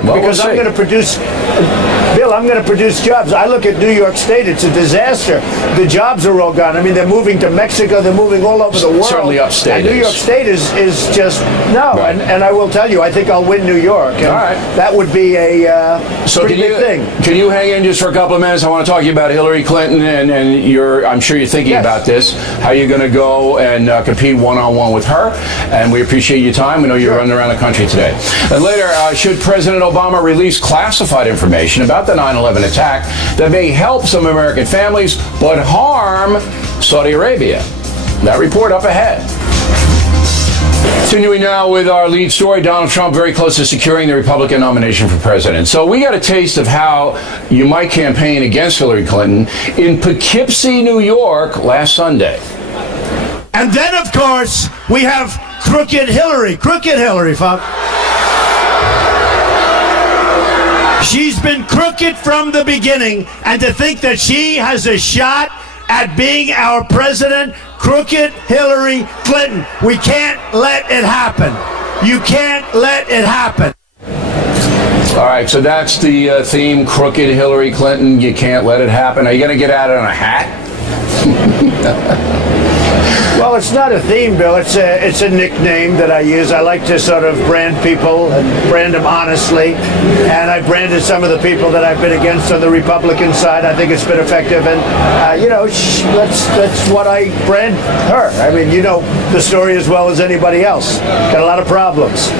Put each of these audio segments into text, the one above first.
Well, because I'm going to produce, Bill, I'm going to produce jobs. I look at New York State, it's a disaster. The jobs are all gone. I mean, they're moving to Mexico, they're moving all over the world. Certainly upstate. And New York State is just, no. Right. And I will tell you, I think I'll win New York. And all right. That would be a pretty big thing. Can you hang in just for a couple of minutes? I want to talk to you about Hillary Clinton, and I'm sure you're thinking about this, how you're going to go and compete one-on-one with her. And we appreciate your time. We know you're running around the country today. And later, should President Obama release classified information about the 9/11 attack that may help some American families but harm Saudi Arabia? That report up ahead. Continuing now with our lead story, Donald Trump very close to securing the Republican nomination for president. So we got a taste of how you might campaign against Hillary Clinton in Poughkeepsie, New York last Sunday. And then, of course, we have Crooked Hillary, folks. She's been crooked from the beginning, and to think that she has a shot at being our president, crooked Hillary Clinton. We can't let it happen. You can't let it happen. All right, so that's the theme, crooked Hillary Clinton. You can't let it happen. Are you going to get out on a hat? Well, it's not a theme, Bill. It's a nickname that I use. I like to sort of brand people and brand them honestly. And I branded some of the people that I've been against on the Republican side. I think it's been effective. And, that's what I brand her. I mean, you know the story as well as anybody else. Got a lot of problems.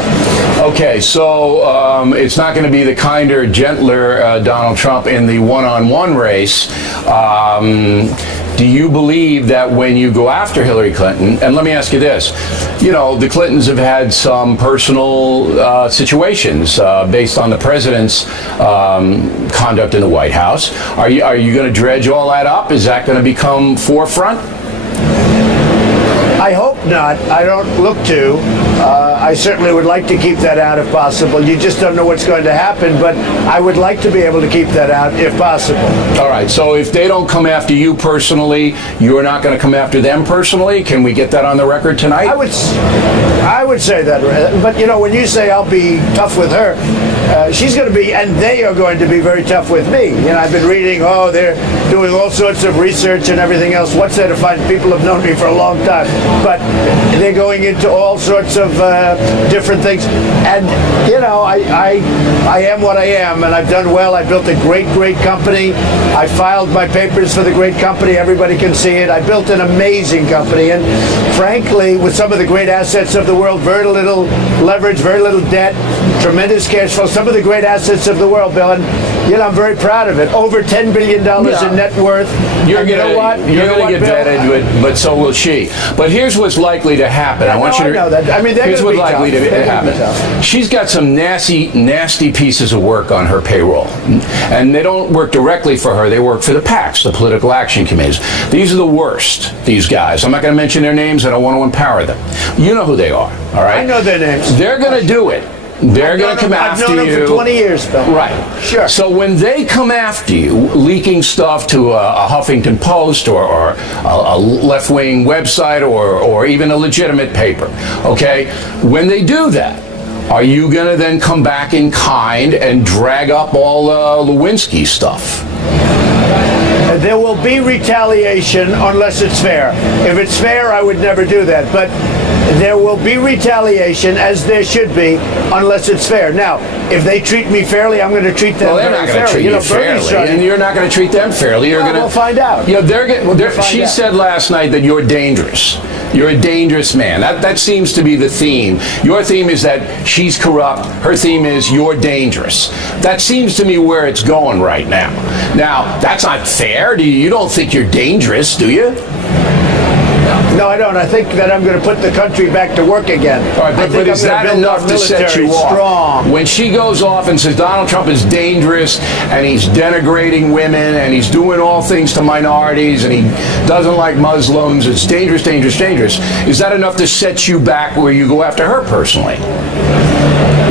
Okay, so it's not going to be the kinder, gentler Donald Trump in the one-on-one race. Do you believe that when you go after Hillary Clinton, and let me ask you this, the Clintons have had some personal situations based on the president's conduct in the White House. Are you going to dredge all that up? Is that going to become forefront? I hope not. I don't look to. I certainly would like to keep that out if possible. You just don't know what's going to happen, but I would like to be able to keep that out if possible. All right, so if they don't come after you personally, you're not going to come after them personally? Can we get that on the record tonight? I would say that, but when you say I'll be tough with her, she's going to be, and they are going to be very tough with me. I've been reading, they're doing all sorts of research and everything else. What's there to find? People have known me for a long time. But they're going into all sorts of different things. And, I am what I am, and I've done well. I built a great, great company. I filed my papers for the great company. Everybody can see it. I built an amazing company. And frankly, with some of the great assets of the world, very little leverage, very little debt, tremendous cash flow, some of the great assets of the world, Bill. And, I'm very proud of it. Over $10 billion in net worth. You're going to get vetted, but so will she. But here's what's likely to happen. I know that. I mean, here's what's likely to happen. She's got some nasty pieces of work on her payroll. And they don't work directly for her. They work for the PACs, the political action committees. These are the worst, these guys. I'm not going to mention their names. I don't want to empower them. You know who they are, all right? I know their names. They're going to do it. They're going to come after you. I've known them for 20 years, Bill. Right. Sure. So when they come after you, leaking stuff to a Huffington Post or a left-wing website or even a legitimate paper, okay, when they do that, are you going to then come back in kind and drag up all Lewinsky stuff? There will be retaliation unless it's fair. If it's fair, I would never do that. But there will be retaliation, as there should be, unless it's fair. Now, if they treat me fairly, I'm going to treat them very fairly. Well, they're not going to treat you fairly, and you're not going to treat them fairly. We'll find out. She said last night that you're dangerous. You're a dangerous man. That seems to be the theme. Your theme is that she's corrupt. Her theme is you're dangerous. That seems to me where it's going right now. Now, that's not fair. You don't think you're dangerous, do you? No, I don't. I think that I'm going to put the country back to work again. All right, but is that enough to set you off? Strong. When she goes off and says Donald Trump is dangerous and he's denigrating women and he's doing all things to minorities and he doesn't like Muslims, it's dangerous, dangerous, dangerous. Is that enough to set you back where you go after her personally?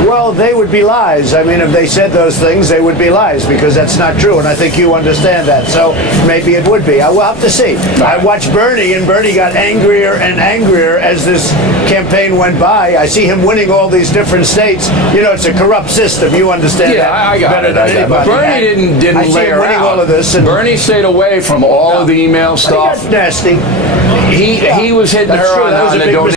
Well, they would be lies. I mean, if they said those things, they would be lies because that's not true, and I think you understand that. So maybe it would be. I will have to see. I watched Bernie, and Bernie got angrier and angrier as this campaign went by. I see him winning all these different states. You know, it's a corrupt system. You understand that I got better it. than anybody. But Bernie didn't I see lay him winning around. all of this. And Bernie stayed away from all of the email he stuff. got nasty. He was hitting That's her true. That was on a the big donation.